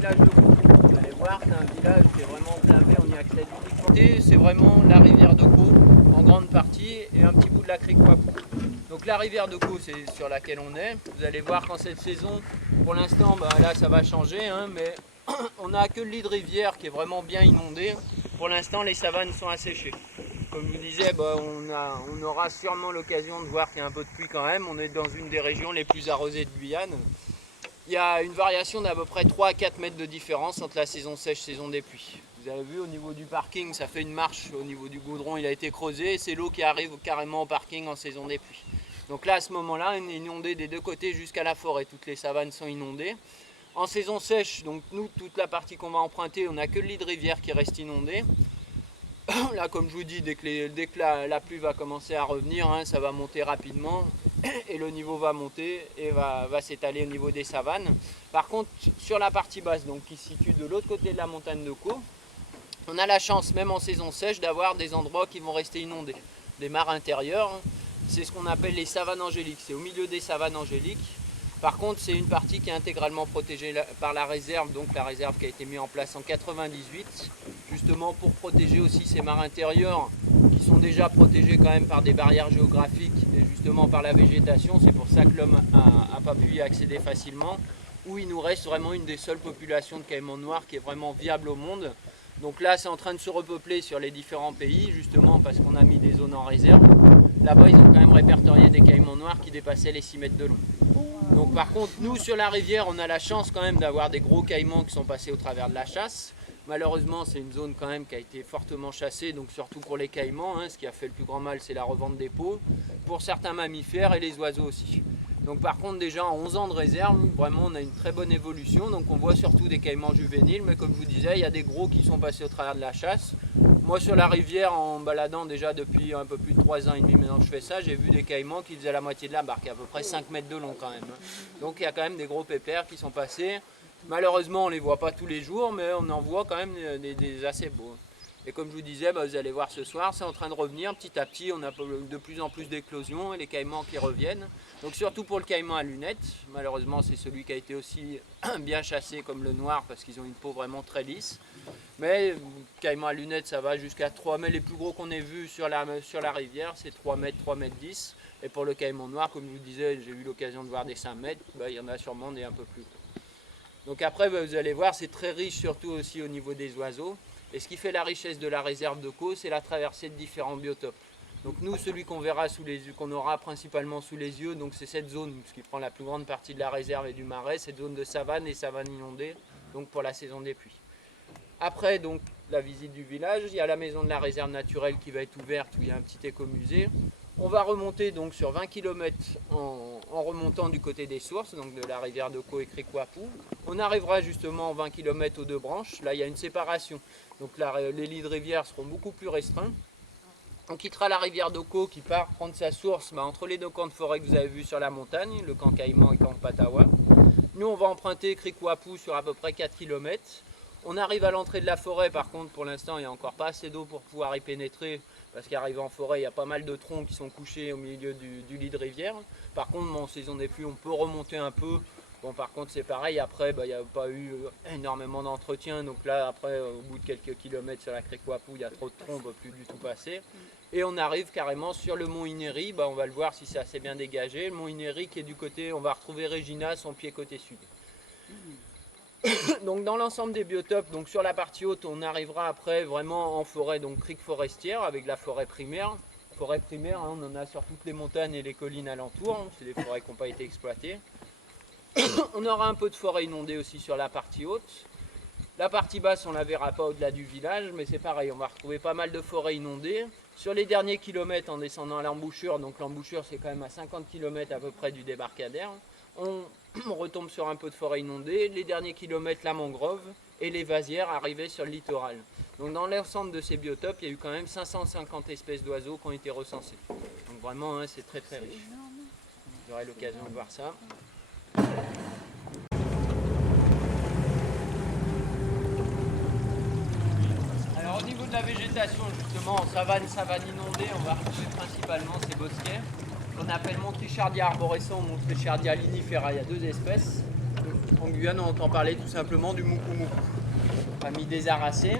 village de Caux. Vous allez voir, c'est un village qui est vraiment enclavé, on y accède uniquement. C'est vraiment la rivière de Caux en grande partie et un petit bout de la crique Wapou. Donc la rivière de Caux, c'est sur laquelle on est. Vous allez voir qu'en cette saison, pour l'instant, là ça va changer, hein, mais on n'a que le lit de rivière qui est vraiment bien inondé. Pour l'instant, les savanes sont asséchées. Comme je vous disais, on aura sûrement l'occasion de voir qu'il y a un peu de pluie quand même. On est dans une des régions les plus arrosées de Guyane. Il y a une variation d'à peu près 3 à 4 mètres de différence entre la saison sèche et la saison des pluies. Vous avez vu au niveau du parking, ça fait une marche au niveau du goudron, il a été creusé et c'est l'eau qui arrive carrément au parking en saison des pluies. Donc là, à ce moment-là, on est inondé des deux côtés jusqu'à la forêt. Toutes les savanes sont inondées. En saison sèche, donc nous, toute la partie qu'on va emprunter, on n'a que le lit de rivière qui reste inondé. Là, comme je vous dis, dès que la pluie va commencer à revenir, hein, ça va monter rapidement et le niveau va monter et va s'étaler au niveau des savanes. Par contre, sur la partie basse, donc qui se situe de l'autre côté de la montagne de Caux, on a la chance, même en saison sèche, d'avoir des endroits qui vont rester inondés. Des mares intérieures, c'est ce qu'on appelle les savanes angéliques. C'est au milieu des savanes angéliques. Par contre, c'est une partie qui est intégralement protégée par la réserve, donc la réserve qui a été mise en place en 1998, justement pour protéger aussi ces mares intérieures qui sont déjà protégées quand même par des barrières géographiques et justement par la végétation. C'est pour ça que l'homme n'a pas pu y accéder facilement, où il nous reste vraiment une des seules populations de caïmans noirs qui est vraiment viable au monde. Donc là, c'est en train de se repeupler sur les différents pays, justement parce qu'on a mis des zones en réserve. Là-bas, ils ont quand même répertorié des caïmans noirs qui dépassaient les 6 mètres de long. Donc par contre, nous sur la rivière, on a la chance quand même d'avoir des gros caïmans qui sont passés au travers de la chasse. Malheureusement, c'est une zone quand même qui a été fortement chassée, donc surtout pour les caïmans, hein, ce qui a fait le plus grand mal, c'est la revente des peaux, pour certains mammifères et les oiseaux aussi. Donc par contre, déjà en 11 ans de réserve, vraiment on a une très bonne évolution, donc on voit surtout des caïmans juvéniles, mais comme je vous disais, il y a des gros qui sont passés au travers de la chasse. Moi sur la rivière, en baladant déjà depuis un peu plus de 3 ans et demi maintenant que je fais ça, j'ai vu des caïmans qui faisaient la moitié de la barque, à peu près 5 mètres de long quand même. Donc il y a quand même des gros pépères qui sont passés. Malheureusement on ne les voit pas tous les jours, mais on en voit quand même des assez beaux. Et comme je vous disais, vous allez voir ce soir, c'est en train de revenir petit à petit, on a de plus en plus d'éclosions et les caïmans qui reviennent. Donc surtout pour le caïman à lunettes, malheureusement c'est celui qui a été aussi bien chassé comme le noir parce qu'ils ont une peau vraiment très lisse. Mais le caïman à lunettes ça va jusqu'à 3 mètres, les plus gros qu'on ait vus sur la rivière c'est 3 mètres, 3 mètres 10. Et pour le caïman noir, comme je vous disais, j'ai eu l'occasion de voir des 5 mètres, il y en a sûrement des un peu plus gros. Donc après vous allez voir, c'est très riche surtout aussi au niveau des oiseaux. Et ce qui fait la richesse de la réserve de Caux, c'est la traversée de différents biotopes. Donc nous, celui qu'on verra sous les yeux, qu'on aura principalement sous les yeux, donc c'est cette zone, ce qui prend la plus grande partie de la réserve et du marais, cette zone de savane et savane inondée, donc pour la saison des pluies. Après donc la visite du village, il y a la maison de la réserve naturelle qui va être ouverte, où il y a un petit écomusée. On va remonter donc sur 20 km en remontant du côté des sources, donc de la rivière de Caux et crique Wapou. On arrivera justement en 20 km aux deux branches. Là, il y a une séparation. Donc là, les lits de rivière seront beaucoup plus restreints. On quittera la rivière de Caux qui part prendre sa source entre les deux camps de forêt que vous avez vus sur la montagne, le camp Caïman et le camp Patawa. Nous, on va emprunter crique Wapou sur à peu près 4 km. On arrive à l'entrée de la forêt, par contre, pour l'instant, il n'y a encore pas assez d'eau pour pouvoir y pénétrer. Parce qu'arrivé en forêt, il y a pas mal de troncs qui sont couchés au milieu du lit de rivière. Par contre, en saison des pluies, on peut remonter un peu. Bon, par contre, c'est pareil. Après, il n'y a pas eu énormément d'entretien. Donc là, après, au bout de quelques kilomètres sur la crique Wapou, il y a trop de troncs, on ne peut plus du tout passer. Et on arrive carrément sur le mont Inéry. On va le voir si c'est assez bien dégagé. Le mont Inéry qui est du côté, on va retrouver Regina, son pied côté sud. Donc dans l'ensemble des biotopes, donc sur la partie haute, on arrivera après vraiment en forêt, donc crique forestière avec la forêt primaire. Forêt primaire, on en a sur toutes les montagnes et les collines alentours, c'est des forêts qui n'ont pas été exploitées. On aura un peu de forêt inondée aussi sur la partie haute. La partie basse, on ne la verra pas au-delà du village, mais c'est pareil, on va retrouver pas mal de forêts inondées. Sur les derniers kilomètres, en descendant à l'embouchure, donc l'embouchure c'est quand même à 50 km à peu près du débarcadère, on retombe sur un peu de forêt inondée. Les derniers kilomètres, la mangrove et les vasières arrivées sur le littoral. Donc dans l'ensemble de ces biotopes, il y a eu quand même 550 espèces d'oiseaux qui ont été recensées. Donc vraiment, c'est très très riche. Vous aurez l'occasion de voir ça. Alors au niveau de la végétation, justement, en savane inondée, on va retrouver principalement ces bosquets qu'on appelle Montrichardia arborescent ou Montrichardia linifera. Il y a deux espèces. Donc, En Guyane, on entend parler tout simplement du moukoumou, famille des aracées.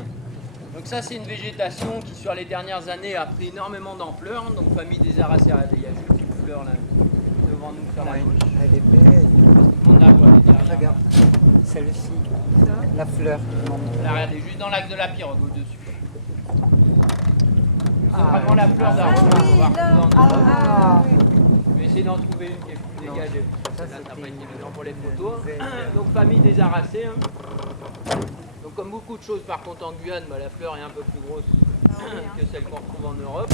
Donc ça, c'est une végétation qui, sur les dernières années, a pris énormément d'ampleur. Donc famille des aracées, il y a juste une fleur là, devant nous sur la gauche. Elle est belle. Tout le monde la voit, les derrière. Regarde, celle-ci, la fleur. Là, regardez, juste dans l'axe de la pirogue, au-dessus. C'est vraiment la fleur d'arbre. Je vais essayer d'en trouver une qui est plus dégagée. Ça n'a pas été évident pour les photos. Donc famille des aracées. Donc comme beaucoup de choses par contre en Guyane, la fleur est un peu plus grosse que celle qu'on retrouve en Europe.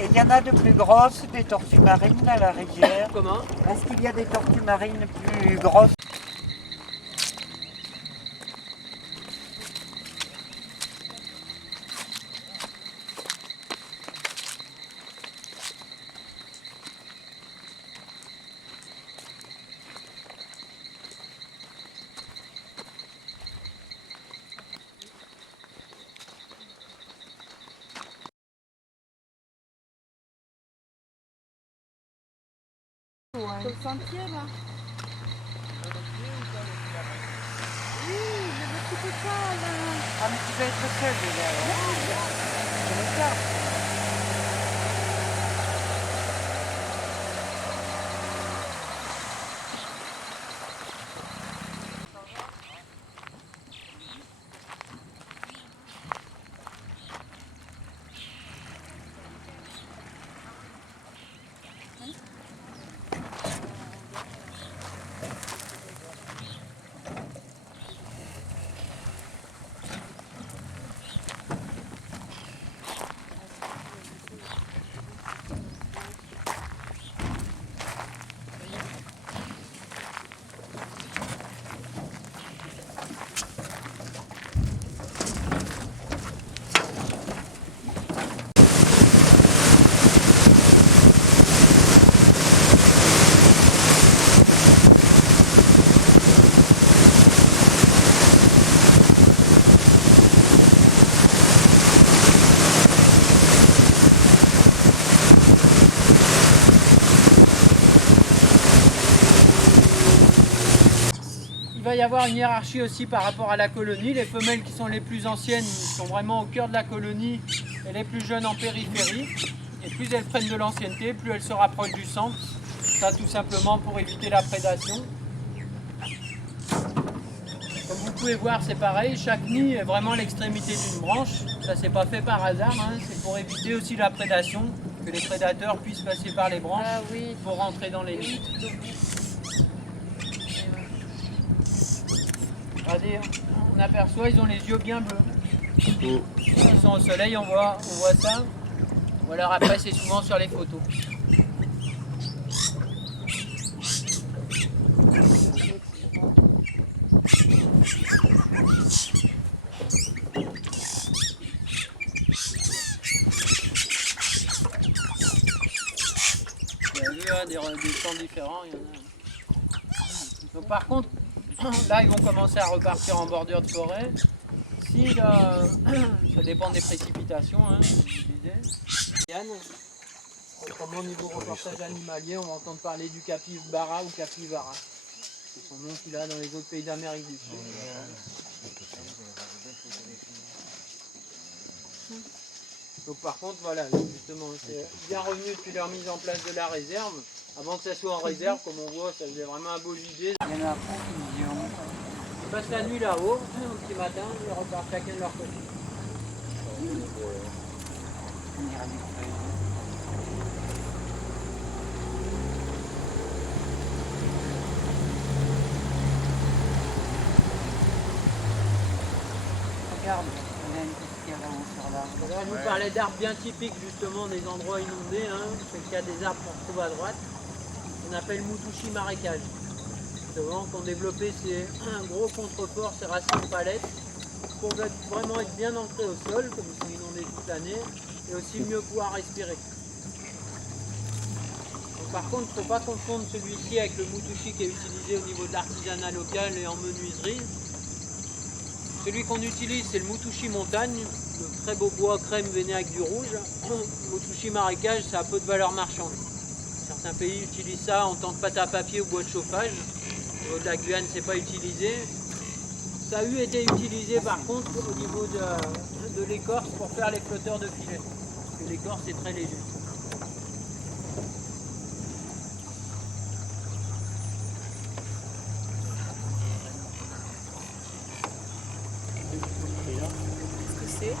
Et il y en a de plus grosses, des tortues marines dans la rivière. Comment? Est-ce qu'il y a des tortues marines plus grosses? Sur le sentier là. Oui, mais ne t'occupe pas là. Ah, mais tu vas être seul déjà. C'est le cas. Il va y avoir une hiérarchie aussi par rapport à la colonie. Les femelles qui sont les plus anciennes sont vraiment au cœur de la colonie et les plus jeunes en périphérie. Et plus elles prennent de l'ancienneté, plus elles se rapprochent du centre. Ça tout simplement pour éviter la prédation. Comme vous pouvez voir, c'est pareil, chaque nid est vraiment à l'extrémité d'une branche. Ça c'est pas fait par hasard, c'est pour éviter aussi la prédation, que les prédateurs puissent passer par les branches pour rentrer dans les nids. Regardez, on aperçoit, ils ont les yeux bien bleus. Ils sont au soleil, on voit ça. Ou alors après, c'est souvent sur les photos. Vous avez vu, des champs différents, il y en a. Donc, par contre, là, ils vont commencer à repartir en bordure de forêt. Si là, ça dépend des précipitations, comme je disais. Yann, autrement, au niveau reportage animalier, on va entendre parler du capybara ou capybara. C'est son nom qu'il a dans les autres pays d'Amérique du Sud. Donc par contre, voilà, justement, c'est bien revenu depuis leur mise en place de la réserve. Avant que ça soit en réserve, comme on voit, ça faisait vraiment un beau gibier. Il y en a confusion. Ils passent la nuit là-haut, au petit matin, ils repartent chacun de leur côté. On ira du feuille. Regarde, Hélène, qu'est-ce qu'il y a là-haut sur l'arbre? Là, je vous parlais d'arbres bien typiques justement des endroits inondés. C'est qu'il y a des arbres qu'on retrouve à droite. On appelle Mutushi marécage. Justement, qu'on développait un gros contrefort, ces racines palettes, pour vraiment être bien ancrés au sol, comme ils sont inondés toute l'année, et aussi mieux pouvoir respirer. Donc, par contre, il ne faut pas confondre celui-ci avec le Mutushi qui est utilisé au niveau de l'artisanat local et en menuiserie. Celui qu'on utilise, c'est le Mutushi montagne, le très beau bois crème veiné avec du rouge. Le Mutushi marécage, ça a peu de valeur marchande. Certains pays utilisent ça en tant que pâte à papier ou bois de chauffage. Au niveau de la Guyane, c'est pas utilisé. Ça a eu été utilisé par contre au niveau de l'écorce pour faire les flotteurs de filet. Parce que l'écorce est très léger. Qu'est-ce que c'est?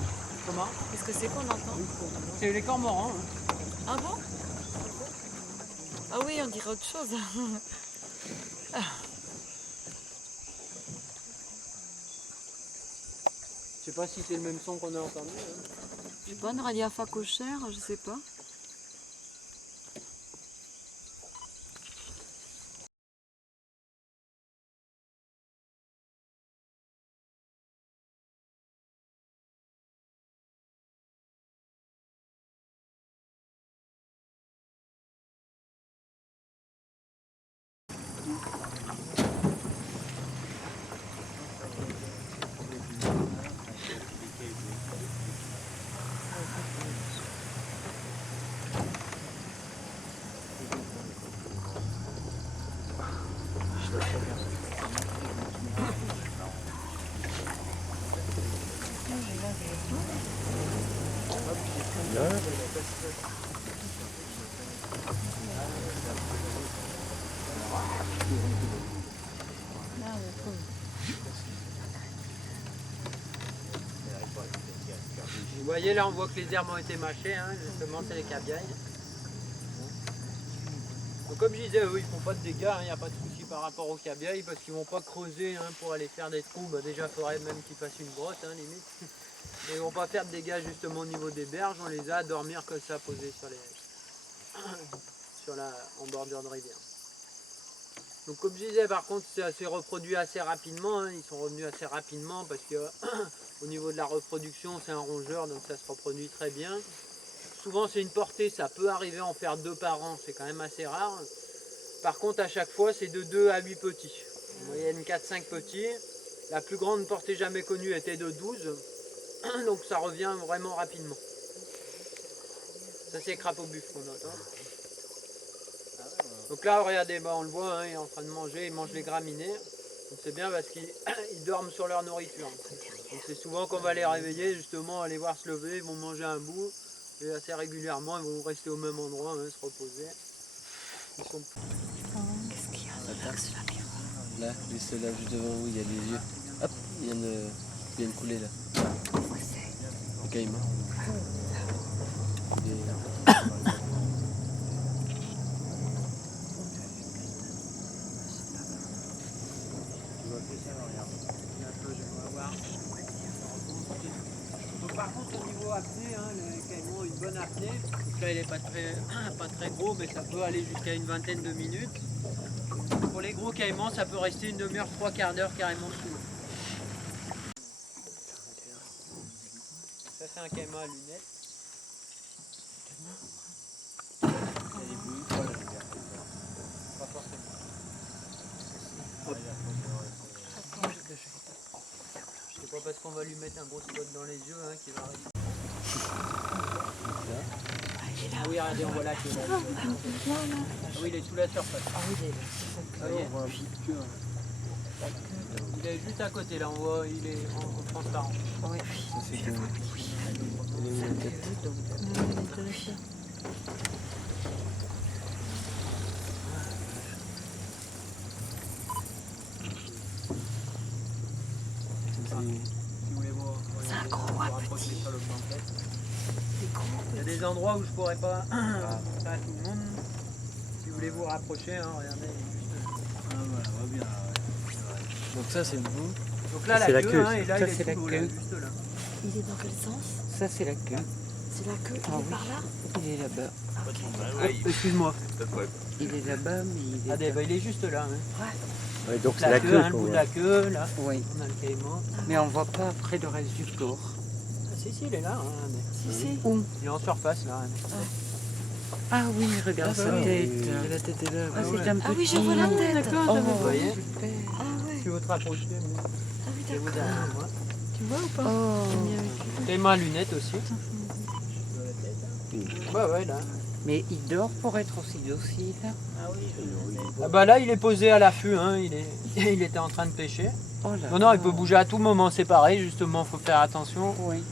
Comment? Qu'est-ce que c'est qu'on entend? C'est les cormorans. Ah bon? Ah oui, on dirait autre chose. Je sais pas si c'est le même son qu'on a entendu. Je sais pas, une radiafa cochère, je sais pas. Vous voyez là, on voit que les herbes ont été mâchées, justement, c'est les cabiailles. Donc comme je disais, eux, ils font pas de dégâts, il n'y a pas de souci par rapport aux cabiailles parce qu'ils vont pas creuser pour aller faire des trous. Déjà, il faudrait même qu'ils fassent une grotte, limite. Et ils vont pas faire de dégâts justement au niveau des berges, on les a à dormir comme ça, posés en bordure de rivière. Donc comme je disais, par contre, ça s'est reproduit assez rapidement, ils sont revenus assez rapidement parce que au niveau de la reproduction, c'est un rongeur, donc ça se reproduit très bien. Souvent c'est une portée, ça peut arriver à en faire 2 par an, c'est quand même assez rare. Par contre, à chaque fois, c'est de 2 à 8 petits. En moyenne 4-5 petits. La plus grande portée jamais connue était de 12, donc ça revient vraiment rapidement. Ça c'est crapaud buffle qu'on note. Donc là, regardez, on le voit, il est en train de manger, il mange les graminées. Donc c'est bien parce qu'ils dorment sur leur nourriture. Donc c'est souvent qu'on va les réveiller, justement, aller voir se lever, ils vont manger un bout. Et assez régulièrement, ils vont rester au même endroit, se reposer. Qu'est-ce qu'il y a? Là, juste là, juste devant vous, il y a des yeux. Hop, il vient de couler là. Qu'est-ce que c'est? Le caïman. Donc par contre au niveau apnée, le caïman a une bonne apnée. Donc là il n'est pas très gros, mais ça peut aller jusqu'à une vingtaine de minutes. Pour les gros caïmans, ça peut rester une demi-heure, 3/4 d'heure carrément sous l'eau. Ça c'est un caïman à lunettes. Pas forcément. C'est pas parce qu'on va lui mettre un gros spot dans les yeux qu'il va arrêter. Ah oui, regardez, on voit là qu'il est là. Ah oui, il est sous la surface. Ah oui, il est là. Ah, il est juste à côté là, on voit, il est en transparent. Oui. Ça, c'est que... même la tête. Si vous voulez voir, C'est un gros on va à rapprocher petit. les saloperies en tête. C'est gros. Il y a des endroits où je pourrais pas ça à tout le monde. Si vous voulez vous rapprocher, hein, regardez, il est juste là. Ah voilà, va bien. Donc ça c'est le bout. Donc là, C'est la la queue, queue, hein, et là, ça, il est c'est la tout haut, là, queue. juste là. Il est dans quel sens? Ça, c'est la queue. C'est la queue, il Ah est oui. par là? Il est là-bas. Ah, ok. Oh, excuse-moi. Il est là-bas, mais il est. Ah, bah, il est juste là. Hein. Ouais, donc La queue, hein, le bout de la queue, là. Oui. On a le caïman. Mais on voit pas après le reste du corps. Ah, si, il est là. Hein, mais Si, si. Où? il est en surface, là. Hein. Ah oui, regarde sa tête. Et la tête est là. Ah, ouais. c'est un Ah oui, petit. je vois la tête. Oh, Vous voyez super. Ah ouais. Si vous te rapprochez, Ah oui, c'est vous d'accord. derrière moi. Tu vois ou pas? Oh. Caïman à lunettes aussi. Ouais, là. Mais il dort pour être aussi docile. Ah bah là, il est posé à l'affût, hein. Il était en train de pêcher. Oh là Non, il peut bouger à tout moment, c'est pareil, justement, faut faire attention Oui.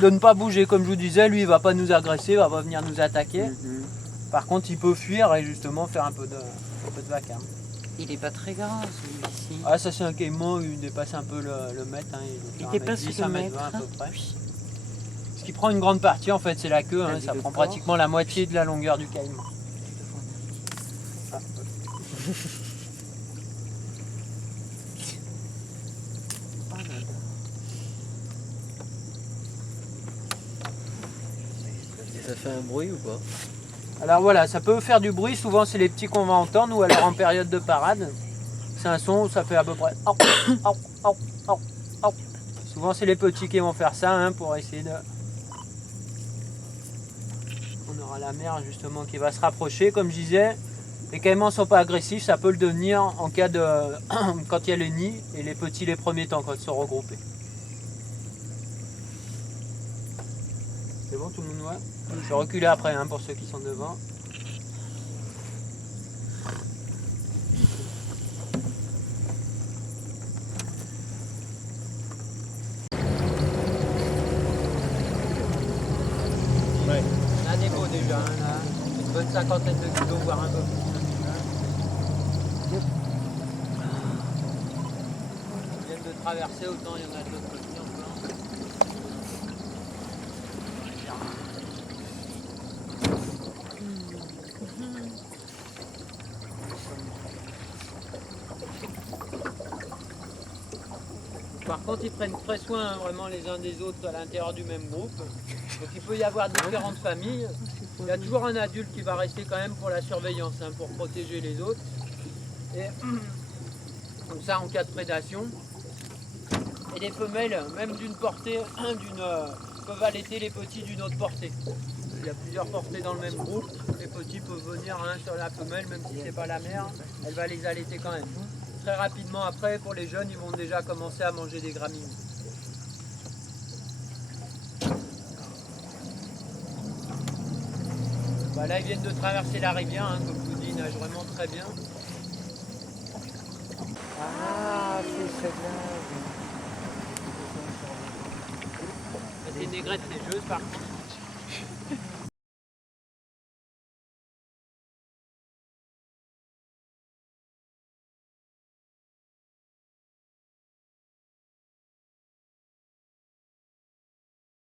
de ne pas bouger, comme je vous disais, lui il va pas nous agresser, il va pas venir nous attaquer. Mhm. Par contre, il peut fuir et justement faire un peu de vacarme. Il est pas très grand, celui-ci. Ah, ça c'est un caïman, il dépasse un peu le mètre, hein. Il doit faire dépasse 1m10, le 1m20 mètre. à peu près. Ce qui prend une grande partie, en fait, c'est la queue, hein. T'as dit Ça le prend corps. pratiquement la moitié de la longueur du caïman. Ah. Oh là là. Et ça fait un bruit ou pas? Alors voilà, ça peut faire du bruit, souvent c'est les petits qu'on va entendre, ou alors en période de parade. C'est un son, ça fait à peu près... Au, au, au, au, au. Souvent c'est les petits qui vont faire ça, hein, pour essayer de... On aura la mère justement qui va se rapprocher, comme je disais. Les caïmans ne sont pas agressifs, ça peut le devenir en cas de... quand il y a les nids, et les petits les premiers temps quand ils sont regroupés. C'est bon, tout le monde voit? Je vais reculer après, hein, pour ceux qui sont devant. Ouais. On a des beaux déjà, hein, là. Une bonne cinquantaine de kilos, voire un peu plus. Ils viennent de traverser, autant il y en a de l'autre côté encore. Par contre, ils prennent très soin, hein, vraiment les uns des autres à l'intérieur du même groupe. Donc il peut y avoir différentes familles. Il y a toujours un adulte qui va rester quand même pour la surveillance, hein, pour protéger les autres. Et comme ça, en cas de prédation. Et les femelles, même d'une portée, peuvent allaiter les petits d'une autre portée. Il y a plusieurs portées dans le même groupe. Les petits peuvent venir, hein, sur la femelle, même si c'est pas la mère, elle va les allaiter quand même. Très rapidement après, pour les jeunes, ils vont déjà commencer à manger des graminées. Bah là, ils viennent de traverser la rivière, hein, comme je vous dis, ils nagent vraiment très bien. Ah, c'est celle-là. C'est des négrettes neigeuses par contre.